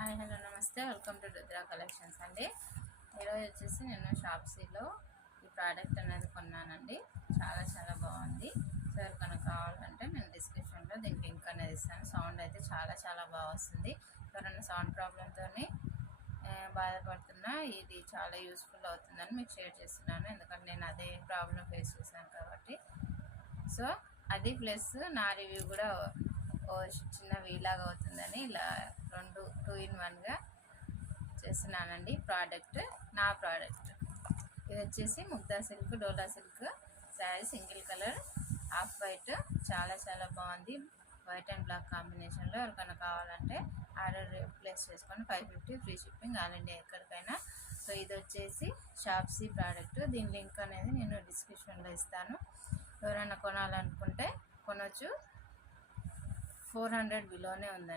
Hi hello నమస్తే, welcome to Rudra collections అండి. ఈరోజు వచ్చేసి నేను షాప్సీలో ఈ ప్రోడక్ట్ అనేది కొన్నానండి. చాలా బాగుంది. సో ఎవరికైనా కావాలంటే నేను డిస్క్రిప్షన్లో దీనికి లింక్ అనేది ఇస్తాను. సౌండ్ అయితే చాలా బాగా వస్తుంది. ఎవరైనా సౌండ్ ప్రాబ్లంతో బాధపడుతున్నా ఇది చాలా యూస్ఫుల్ అవుతుందని మీకు షేర్ చేస్తున్నాను. ఎందుకంటే నేను అదే ప్రాబ్లం ఫేస్ చేశాను కాబట్టి. సో అది ప్లస్ నా రివ్యూ కూడా చిన్న వీలాగా అవుతుందని ఇలా 2 in 1గా చేస్తున్నానండి. నా ప్రోడక్ట్ ఇది వచ్చేసి Mugdha silk, Dola silk sari, single colour, half white. చాలా బాగుంది. వైట్ అండ్ బ్లాక్ కాంబినేషన్లో. ఎవరికైనా కావాలంటే ఆర్డర్ ప్లేస్ చేసుకొని 550 ఫ్రీ షిప్పింగ్ ఆల్ ఇండియా ఎక్కడికైనా. సో ఇది వచ్చేసి షాప్సీ ప్రోడక్ట్. దీని లింక్ అనేది నేను డిస్క్రిప్షన్లో ఇస్తాను. ఎవరైనా కొనాలనుకుంటే కొనవచ్చు. 400 బిలోనే ఉందండి.